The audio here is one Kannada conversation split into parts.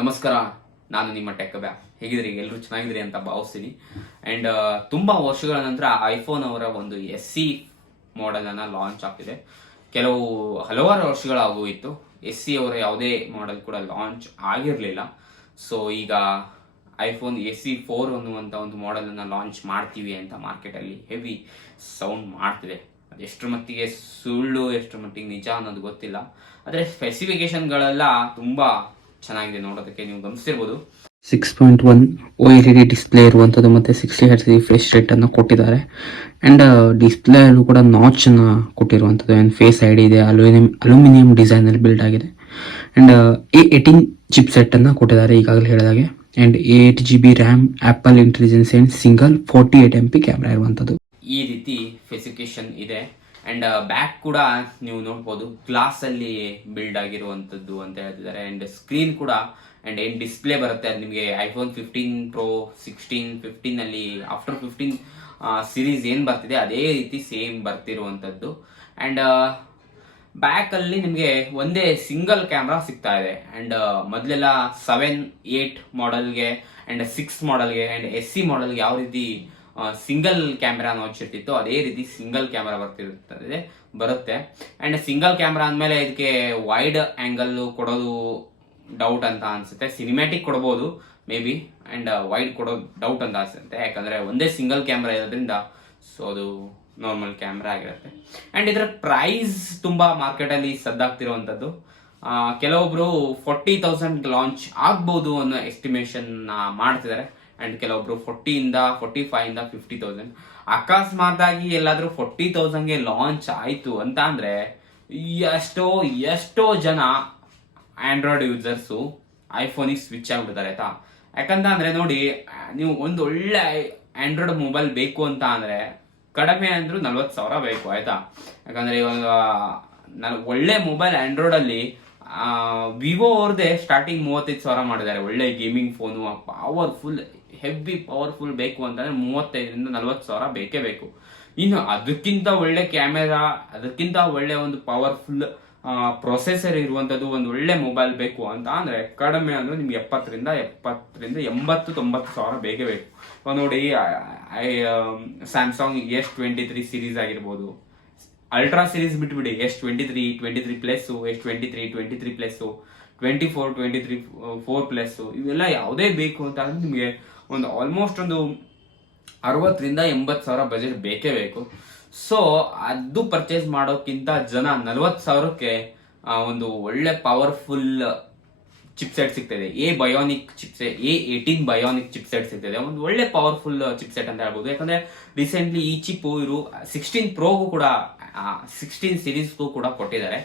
ನಮಸ್ಕಾರ, ನಾನು ನಿಮ್ಮ ಟೆಕ್ ಬ್ಯಾ ಹೇಗಿದ್ರಿ ಎಲ್ಲರೂ ಚೆನ್ನಾಗಿದ್ರಿ ಅಂತ ಭಾವಿಸ್ತೀನಿ. ಆ್ಯಂಡ್ ತುಂಬ ವರ್ಷಗಳ ನಂತರ ಐಫೋನ್ ಅವರ ಒಂದು ಎಸ್ ಸಿ ಮಾಡೆಲನ್ನು ಲಾಂಚ್ ಆಗ್ತಿದೆ. ಕೆಲವು ಹಲವಾರು ವರ್ಷಗಳಾಗೋಯಿತ್ತು ಎಸ್ ಸಿ ಅವರ ಯಾವುದೇ ಮಾಡೆಲ್ ಕೂಡ ಲಾಂಚ್ ಆಗಿರಲಿಲ್ಲ. ಸೊ ಈಗ ಐಫೋನ್ ಎಸ್ ಸಿ ಫೋರ್ ಅನ್ನುವಂಥ ಒಂದು ಮಾಡೆಲನ್ನು ಲಾಂಚ್ ಮಾಡ್ತೀವಿ ಅಂತ ಮಾರ್ಕೆಟಲ್ಲಿ ಹೆವಿ ಸೌಂಡ್ ಮಾಡ್ತಿದೆ. ಅದು ಎಷ್ಟರ ಮಟ್ಟಿಗೆ ಸುಳ್ಳು, ಎಷ್ಟರ ಮಟ್ಟಿಗೆ ನಿಜ ಅನ್ನೋದು ಗೊತ್ತಿಲ್ಲ. ಆದರೆ ಸ್ಪೆಸಿಫಿಕೇಶನ್ಗಳೆಲ್ಲ ತುಂಬ ಚೆನ್ನಾಗಿದೆ ನೋಡೋದಕ್ಕೆ ನೀವು ಗಮನಿಸಿರ್ಬೋದು six point one O L E D display ಇರುವಂಥದ್ದು ಮತ್ತು ಸಿಕ್ಸ್ಟಿ ಹರ್ಸ್ ರಿಫ್ರೆಶ್ ರೇಟನ್ನು ಕೊಟ್ಟಿದ್ದಾರೆ. ಆ್ಯಂಡ್ ಡಿಸ್ಪ್ಲೇ ಅಲ್ಲೂ ಕೂಡ ನಾಚನ್ನು ಕೊಟ್ಟಿರುವಂಥದ್ದು. ಆ್ಯಂಡ್ ಫೇಸ್ ಐ ಡಿ ಇದೆ ಅಲ್ಯೂಮಿನಿಯಂ ಅಲ್ಯೂಮಿನಿಯಂ ಡಿಸೈನಲ್ಲಿ ಬಿಲ್ಡ್ ಆಗಿದೆ. ಆ್ಯಂಡ್ ಎ ಏಯ್ಟೀನ್ ಚಿಪ್ ಸೆಟ್ಟನ್ನು ಕೊಟ್ಟಿದ್ದಾರೆ ಈಗಾಗಲೇ ಹೇಳಿದಾಗೆ and eight G B RAM Apple intelligence and single forty eight M P camera ಇರುವಂಥದ್ದು. ಈ ರೀತಿ ಸ್ಪೆಸಿಫಿಕೇಶನ್ ಇದೆ. ಅಂಡ್ ಬ್ಯಾಕ್ ಕೂಡ ನೀವು ನೋಡ್ಬೋದು ಗ್ಲಾಸ್ ಅಲ್ಲಿ ಬಿಲ್ಡ್ ಆಗಿರುವಂತದ್ದು ಅಂತ ಹೇಳ್ತಿದ್ದಾರೆ. ಅಂಡ್ ಸ್ಕ್ರೀನ್ ಕೂಡ ಅಂಡ್ ಏನ್ ಡಿಸ್ಪ್ಲೇ ಬರುತ್ತೆ. ಅದು ನಿಮಗೆ iPhone fifteen pro sixteen fifteen ಅಲ್ಲಿ ಆಫ್ಟರ್ ಫಿಫ್ಟೀನ್ ಸಿರೀಸ್ ಏನ್ ಬರ್ತಿದೆ, ಅದೇ ರೀತಿ ಸೇಮ್ ಬರ್ತಿರುವಂತದ್ದು ಅಂಡ್ ಬ್ಯಾಕ್ ಅಲ್ಲಿ ನಿಮಗೆ ಒಂದೇ ಸಿಂಗಲ್ ಕ್ಯಾಮ್ರಾ ಸಿಗ್ತಾ ಇದೆ. ಅಂಡ್ ಮೊದಲೆಲ್ಲ ಸೆವೆನ್ ಏಟ್ ಮಾಡೆಲ್ಗೆ ಅಂಡ್ ಸಿಕ್ಸ್ ಮಾಡೆಲ್ಗೆ ಅಂಡ್ ಎಸ್ ಸಿ ಮಾಡೆಲ್ಗೆ ಯಾವ ರೀತಿ ಸಿಂಗಲ್ ಕ್ಯಾಮ್ರಾ ನೋಡ್ಸಿರ್ತಿತ್ತು ಅದೇ ರೀತಿ ಸಿಂಗಲ್ ಕ್ಯಾಮ್ರಾ ಬರ್ತಿರುತ್ತದೆ ಬರುತ್ತೆ. ಅಂಡ್ ಸಿಂಗಲ್ ಕ್ಯಾಮ್ರಾ ಅಂದಮೇಲೆ ಇದಕ್ಕೆ ವೈಡ್ ಆಂಗಲ್ ಕೊಡೋದು ಡೌಟ್ ಅಂತ ಅನ್ಸುತ್ತೆ. ಸಿನಿಮ್ಯಾಟಿಕ್ ಕೊಡ್ಬೋದು ಮೇ ಬಿ ಆ್ಯಂಡ್ ವೈಡ್ ಕೊಡೋದು ಡೌಟ್ ಅಂತ ಅನ್ಸುತ್ತೆ. ಯಾಕಂದರೆ ಒಂದೇ ಸಿಂಗಲ್ ಕ್ಯಾಮ್ರಾ ಇರೋದ್ರಿಂದ ಸೊ ಅದು ನಾರ್ಮಲ್ ಕ್ಯಾಮ್ರಾ ಆಗಿರುತ್ತೆ. ಆ್ಯಂಡ್ ಇದರ ಪ್ರೈಸ್ ತುಂಬ ಮಾರ್ಕೆಟಲ್ಲಿ ಸದ್ದಾಗ್ತಿರುವಂಥದ್ದು ಕೆಲವೊಬ್ಬರು ಫೋರ್ಟಿ ತೌಸಂಡ್ ಲಾಂಚ್ ಆಗ್ಬೋದು ಅನ್ನೋ ಎಸ್ಟಿಮೇಷನ್ ಮಾಡ್ತಿದ್ದಾರೆ ಅಂಡ್ ಕೆಲವೊಬ್ರು ಫೋರ್ಟಿ ಇಂದ ಫೋರ್ಟಿ ಫೈವ್ ಇಂದ ಫಿಫ್ಟಿ ತೌಸಂಡ್ ಅಕಸ್ಮಾತ್ ಆಗಿ ಎಲ್ಲಾದ್ರೂ ಫೋರ್ಟಿ ತೌಸಂಡ್ಗೆ ಲಾಂಚ್ ಆಯ್ತು ಅಂತ ಅಂದ್ರೆ ಎಷ್ಟೋ ಎಷ್ಟೋ ಜನ ಆಂಡ್ರಾಯ್ಡ್ ಯೂಸರ್ಸು ಐಫೋನಿಗೆ ಸ್ವಿಚ್ ಆಗ್ಬಿಡ್ತಾರೆ ಆಯ್ತಾ? ಯಾಕಂತ ಅಂದ್ರೆ ನೋಡಿ, ನೀವು ಒಂದು ಒಳ್ಳೆ ಆಂಡ್ರಾಯ್ಡ್ ಮೊಬೈಲ್ ಬೇಕು ಅಂತ ಅಂದ್ರೆ ಕಡಿಮೆ ಅಂದ್ರು ನಲ್ವತ್ತು ಸಾವಿರ ಬೇಕು ಆಯ್ತಾ? ಯಾಕಂದ್ರೆ ಇವಾಗ ನಾನು ಒಳ್ಳೆ ಮೊಬೈಲ್ ಆಂಡ್ರಾಯ್ಡ್ ಅಲ್ಲಿ ವಿವೋ ಅವ್ರದೇ ಸ್ಟಾರ್ಟಿಂಗ್ ಮೂವತ್ತೈದು ಸಾವಿರ ಮಾಡಿದ್ದಾರೆ. ಒಳ್ಳೆ gaming phone powerful heavy powerful ಬೇಕು ಅಂತಂದ್ರೆ ಮೂವತ್ತೈದರಿಂದ ನಲ್ವತ್ತು ಸಾವಿರ ಬೇಕೇ ಬೇಕು. ಇನ್ನು ಅದಕ್ಕಿಂತ ಒಳ್ಳೆ ಕ್ಯಾಮೆರಾ, ಅದಕ್ಕಿಂತ ಒಳ್ಳೆ ಒಂದು ಪವರ್ಫುಲ್ ಪ್ರೊಸೆಸರ್ ಇರುವಂತದ್ದು ಒಂದು ಒಳ್ಳೆ ಮೊಬೈಲ್ ಬೇಕು ಅಂತ ಅಂದ್ರೆ ಕಡಿಮೆ ಅಂದ್ರೆ ನಿಮ್ಗೆ ಎಪ್ಪತ್ತರಿಂದ ಎಪ್ಪತ್ತರಿಂದ ಎಂಬತ್ತು, ತೊಂಬತ್ತು ಸಾವಿರ ಬೇಕೇ ಬೇಕು. ನೋಡಿ Samsung S twenty three series ಆಗಿರ್ಬೋದು. ಅಲ್ಟ್ರಾ ಸೀರೀಸ್ ಬಿಟ್ಬಿಡಿ S twenty three twenty three plus S twenty three twenty three plus twenty four twenty three four plus ಇವೆಲ್ಲ ಯಾವುದೇ ಬೇಕು ಅಂತ ನಿಮಗೆ ಒಂದು ಆಲ್ಮೋಸ್ಟ್ ಒಂದು ಅರವತ್ತರಿಂದ ಎಂಬತ್ತು ಸಾವಿರ ಬಜೆಟ್ ಬೇಕೇ ಬೇಕು. ಸೊ ಅದು ಪರ್ಚೇಸ್ ಮಾಡೋಕ್ಕಿಂತ ಜನ ನಲವತ್ತು ಸಾವಿರಕ್ಕೆ ಒಂದು ಒಳ್ಳೆ ಪವರ್ಫುಲ್ ಚಿಪ್ಸೆಟ್ ಸಿಗ್ತದೆ. A bionic chipset A eighteen bionic chipset ಸಿಗ್ತದೆ. ಒಂದು ಒಳ್ಳೆ ಪವರ್ಫುಲ್ ಚಿಪ್ಸೆಟ್ ಅಂತ ಹೇಳ್ಬೋದು. ಯಾಕಂದ್ರೆ ರೀಸೆಂಟ್ಲಿ ಈ ಚಿಪ್ ಇವರು ಸಿಕ್ಸ್ಟೀನ್ ಪ್ರೋಗೂ ಕೂಡ ಸಿಕ್ಸ್ಟೀನ್ ಸಿರೀಸ್ಗೂ ಕೂಡ ಕೊಟ್ಟಿದ್ದಾರೆ.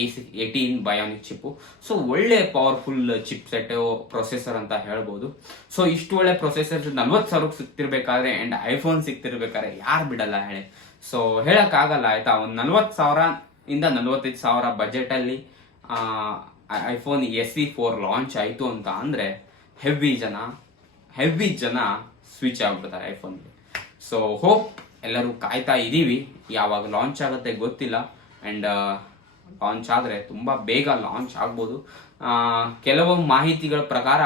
A eighteen bionic chip so ಒಳ್ಳೆ ಪವರ್ಫುಲ್ ಚಿಪ್ ಸೆಟ್ ಪ್ರೊಸೆಸರ್ ಅಂತ ಹೇಳ್ಬೋದು. ಸೊ ಇಷ್ಟು ಒಳ್ಳೆ ಪ್ರೊಸೆಸರ್ ನಲ್ವತ್ತು ಸಾವಿರಕ್ಕೆ ಸಿಗ್ತಿರ್ಬೇಕಾದ್ರೆ ಅಂಡ್ ಐಫೋನ್ ಸಿಗ್ತಿರ್ಬೇಕಾದ್ರೆ ಯಾರು ಬಿಡಲ್ಲ ಹೇಳಿ. ಸೊ ಹೇಳೋಕ್ಕಾಗಲ್ಲ, ಆಯ್ತಾ? ಒಂದು ನಲ್ವತ್ತು ಸಾವಿರ ಇಂದ ನಲ್ವತ್ತೈದು ಸಾವಿರ ಬಜೆಟ್ ಅಲ್ಲಿ iPhone S C four launch ಆಯ್ತು ಅಂತ ಅಂದರೆ ಹೆವಿ ಜನ ಹೆವಿ ಜನ ಸ್ವಿಚ್ ಆಗ್ಬಿಡ್ತಾರೆ ಐಫೋನ್ಗೆ ಸೊ ಹೋಪ್ ಎಲ್ಲರೂ ಕಾಯ್ತಾ ಇದ್ದೀವಿ ಯಾವಾಗ ಲಾಂಚ್ ಆಗುತ್ತೆ ಗೊತ್ತಿಲ್ಲ. ಆ್ಯಂಡ್ ಲಾಂಚ್ ಆದರೆ ತುಂಬ ಬೇಗ ಲಾಂಚ್ ಆಗ್ಬೋದು. ಕೆಲವು ಮಾಹಿತಿಗಳ ಪ್ರಕಾರ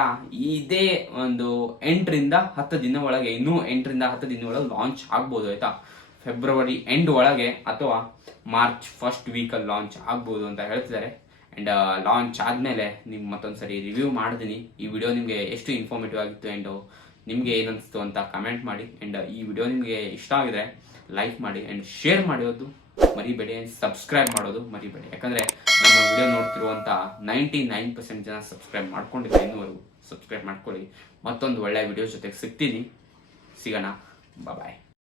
ಇದೇ ಒಂದು ಎಂಟರಿಂದ ಹತ್ತು ದಿನ ಒಳಗೆ, ಇನ್ನೂ ಎಂಟರಿಂದ ಹತ್ತು ದಿನ ಒಳಗೆ ಲಾಂಚ್ ಆಗ್ಬೋದು, ಆಯಿತಾ? ಫೆಬ್ರವರಿ ಎಂಡ್ ಒಳಗೆ ಅಥವಾ ಮಾರ್ಚ್ ಫಸ್ಟ್ ವೀಕಲ್ಲಿ ಲಾಂಚ್ ಆಗ್ಬೋದು ಅಂತ ಹೇಳ್ತಿದ್ದಾರೆ. ಆ್ಯಂಡ್ ಲಾಂಚ್ ಆದಮೇಲೆ ನಿಮ್ಗೆ ಮತ್ತೊಂದ್ಸರಿ ರಿವ್ಯೂ ಮಾಡಿದ್ದೀನಿ ಈ ವಿಡಿಯೋ ನಿಮಗೆ ಎಷ್ಟು ಇನ್ಫಾರ್ಮೇಟಿವ್ ಆಗಿತ್ತು ಅಂಡ್ ನಿಮಗೆ ಏನನ್ನಿಸ್ತು ಅಂತ ಕಮೆಂಟ್ ಮಾಡಿ ಅಂಡ್ ಈ ವಿಡಿಯೋ ನಿಮಗೆ ಇಷ್ಟ ಆಗಿದ್ರೆ ಲೈಕ್ ಮಾಡಿ ಅಂಡ್ ಶೇರ್ ಮಾಡೋದು ಮರಿಬೇಡಿ ಅಂಡ್ ಸಬ್ಸ್ಕ್ರೈಬ್ ಮಾಡೋದು ಮರಿಬೇಡಿ. ಯಾಕಂದ್ರೆ ನಮ್ಮ ವಿಡಿಯೋ ನೋಡ್ತಿರುವಂತ ನೈಂಟಿ ನೈನ್ ಪರ್ಸೆಂಟ್ ಜನ ಸಬ್ಸ್ಕ್ರೈಬ್ ಮಾಡ್ಕೊಂಡಿದ್ದಾರೆ ಇನ್ನೂವರೆಗೂ ಸಬ್ಸ್ಕ್ರೈಬ್ ಮಾಡ್ಕೊಳ್ಳಿ. ಮತ್ತೊಂದು ಒಳ್ಳೆ ವಿಡಿಯೋ ಜೊತೆಗೆ ಸಿಗ್ತೀನಿ. ಸಿಗೋಣ. ಬಾಯ್